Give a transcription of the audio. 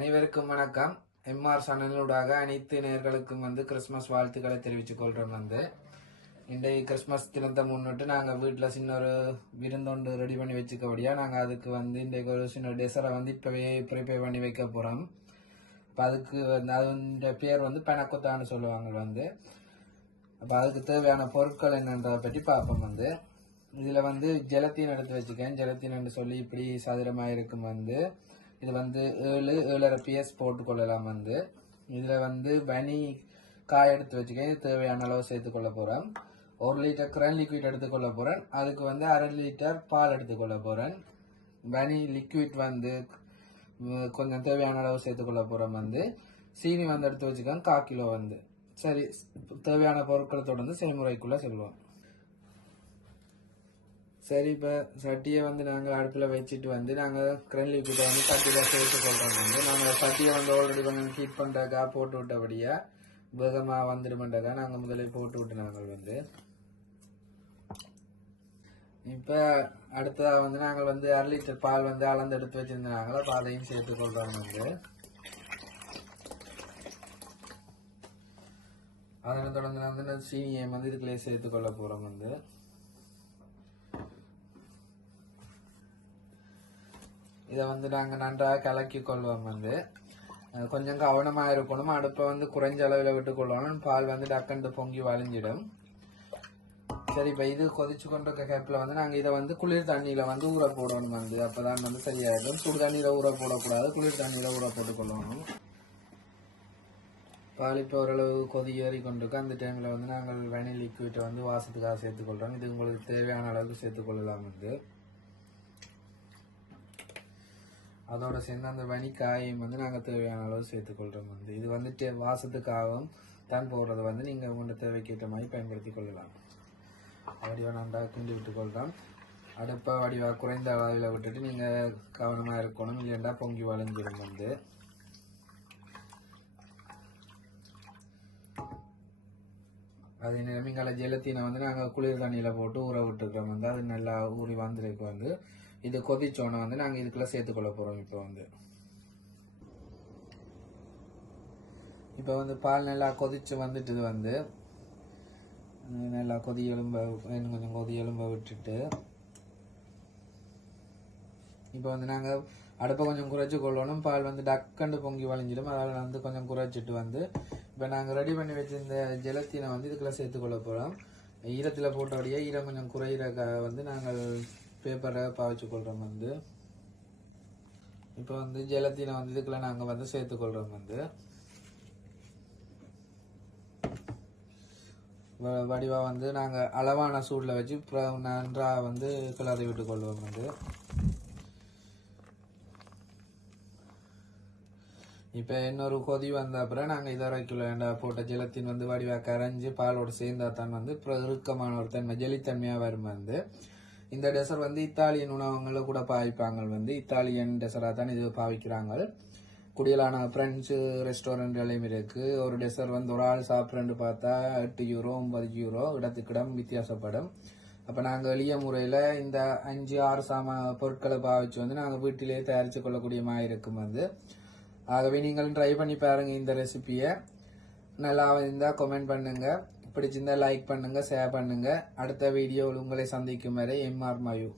அனைவருக்கும் வணக்கம். எம்ஆர் சேனலூடாக அனைத்து நேயர்களுக்கும் கிறிஸ்மஸ் வாழ்த்துக்களை தெரிவித்துக் கொள்றோம். இன்றைக்கு கிறிஸ்மஸ் தினத்தை முன்னிட்டு நாங்கள் வீட்டில் சின்ன ஒரு விருந்தொண்டு ரெடி பண்ணி வச்சுக்கபடியா நாங்கள் அதுக்கு இன்றைக்கு ஒரு சின்ன டெசரை இப்போவே ப்ரிப்பேர் பண்ணி வைக்க போகிறோம். இப்போ அதுக்கு அதோட பேர் பெனக்கொத்தான்னு சொல்லுவாங்க. அப்போ அதுக்கு தேவையான பொருட்கள் என்னன்றதை பற்றி பார்ப்போம். இதில் ஜெலத்தீன் எடுத்து வச்சுக்கேன். ஜெலத்தீன் சொல்லி இப்படி சதுரமாக இருக்கும். இது 7.5 PS போட்டுக்கொள்ளலாம். இதில் வனி காய் எடுத்து வச்சுக்கேன். இது தேவையான அளவு சேர்த்துக்கொள்ள போகிறேன். 1 லிட்டர் கிரன் லிக்விட் எடுத்துக்கொள்ள போகிறேன். அதுக்கு 1/2 லிட்டர் பால் எடுத்துக்கொள்ள போகிறேன். வனி லிக்விட் கொஞ்சம் தேவையான அளவு சேர்த்துக்கொள்ள போகிறோம். சீனி எடுத்து வச்சுக்கேன் 1/4 கிலோ. சரி, தேவையான பொருட்களை தொடர்ந்து செய்முறைக்குள்ளே செல்வோம். சரி, இப்போ சட்டியை நாங்கள் அடுப்பில் வச்சுட்டு நாங்கள் கிரன் லிக்விட்டை சட்டியில் சேர்த்துக்கொள்கிறோம். நாங்கள் சட்டியை ஆல்ரெடி கொஞ்சம் ஹீட் பண்ணுறக்கா போட்டு விட்டபடியா வேகமாக வந்துடுமெண்டக்கா நாங்கள் முதலில் போட்டு விட்டு நாங்கள் இப்போ அடுத்ததாக நாங்கள் 1/2 லிட்டர் பால் அளந்து எடுத்து வச்சிருந்தாங்களோ பாலையும் சேர்த்துக்கொள்கிறோம். அதனை தொடர்ந்து சீனியை இதுக்குள்ளே சேர்த்துக்கொள்ள போகிறோம். இதை நாங்கள் நன்றாக கலக்கி கொள்வோம். கொஞ்சம் கவனமாக இருக்கணும். அடுப்பை குறைஞ்ச அளவில் விட்டுக்கொள்ளணும். பால் டக்கண்டு பொங்கி வழிஞ்சிடும். சரி, இப்போ இது கொதிச்சு கொண்டிருக்க கேப்பில் நாங்கள் இதை குளிர் தண்ணியில் ஊற போடணும். அப்போ தான் சரியாயிடும். சுடு தண்ணியில் ஊற போடக்கூடாது, குளிர் தண்ணியில் ஊற போட்டுக்கொள்ளணும். பால் இப்போ ஓரளவு கொதி ஏறி கொண்டிருக்கு. அந்த டைமில் நாங்கள் வெனி லிக்விட்டை வாசத்துக்காக சேர்த்துக்கொள்கிறோம். இது உங்களுக்கு தேவையான அளவுக்கு சேர்த்துக்கொள்ளலாம். அதோட சேர்ந்து அந்த வனிக்காயும் நாங்கள் தேவையான அளவு சேர்த்துக்கொள்கிறோம். இது வாசத்துக்காகவும் தான் போடுறது நீங்கள் உங்களோட தேவைக்கேற்ற மாதிரி பயன்படுத்தி கொள்ளலாம். வடிவாக நன்றாக கிண்டி விட்டுக்கொள்கிறோம். அடுப்பை வடிவாக குறைந்த அளவில் விட்டுட்டு நீங்கள் கவனமாக இருக்கணும், இல்லைண்டா பொங்கி வளைஞ்சிடும். அதே நேரம் இங்கே ஜெலத்தீனை நாங்கள் குளிர் தண்ணியில் போட்டு ஊற விட்டுருக்கோம். அது நல்லா ஊறி வந்திருக்கு. இது கொதிச்சோன்னே நாங்கள் இதுக்குள்ள சேர்த்துக்கொள்ள போகிறோம். இப்போ பால் நல்லா கொதிச்சு வந்துட்டு நல்லா கொதி எலும்ப கொஞ்சம் கொதி எலும்ப விட்டுட்டு இப்போ நாங்கள் அடுப்பை கொஞ்சம் குறைச்சி கொள்ளணும். பால் டக்கண்டு பொங்கி வளைஞ்சிடும். அதில் கொஞ்சம் குறைச்சிட்டு இப்போ நாங்கள் ரெடி பண்ணி வச்சிருந்த ஜெலத்தீனை இதுக்குள்ள சேர்த்துக்கொள்ள போகிறோம். ஈரத்தில் போட்டபடியே ஈரம் கொஞ்சம் குறையிறக்காக நாங்கள் பேப்பரை பாவிச்சு கொள்கிறோம். இப்போ ஜெலத்தீனை இதுக்குள்ள நாங்கள் சேர்த்துக்கொள்கிறோம். வடிவாக நாங்கள் அளவான சூடில் வச்சு நன்றாக கிளறி விட்டுக்கொள்வோம். இப்போ இன்னொரு கொதி வந்த அப்புறம் நாங்கள் இதை 1/2 கிலோ போட்ட ஜெலத்தீன் வடிவாக கரைஞ்சி பாலோடு சேர்ந்தா தான் இறுக்கமான ஒரு தன்மை ஜெலித்தன்மையாக வரும். இந்த டெசர் இத்தாலியன் உணவங்களை கூட பாவிப்பாங்க. இத்தாலியன் டெசராக தான் இது பாவிக்கிறாங்க. குடியலான பிரெஞ்சு ரெஸ்டாரண்ட்களையும் இருக்கு. ஒரு டெசர் ஒரு ஆள் சாப்பிட்றேன்னு பார்த்தா 8 யூரோ 9 யூரோ இடத்துக்கிடம் வித்தியாசப்படும். அப்போ நாங்கள் எளிய முறையில் இந்த 5-6 பொருட்களை பாவிச்சு நாங்கள் வீட்டிலேயே தயாரித்து கொள்ளக்கூடிய மாதிரி இருக்கும். ஆகவே நீங்களும் ட்ரை பண்ணி பாருங்க இந்த ரெசிபியை. நல்லா இருந்தால் கமெண்ட் பண்ணுங்க, பிடிச்சிருந்தா லைக் பண்ணுங்க, ஷேர் பண்ணுங்க. அடுத்த வீடியோவில் உங்களை சந்திக்கும் வரை எம்ஆர் மயூ.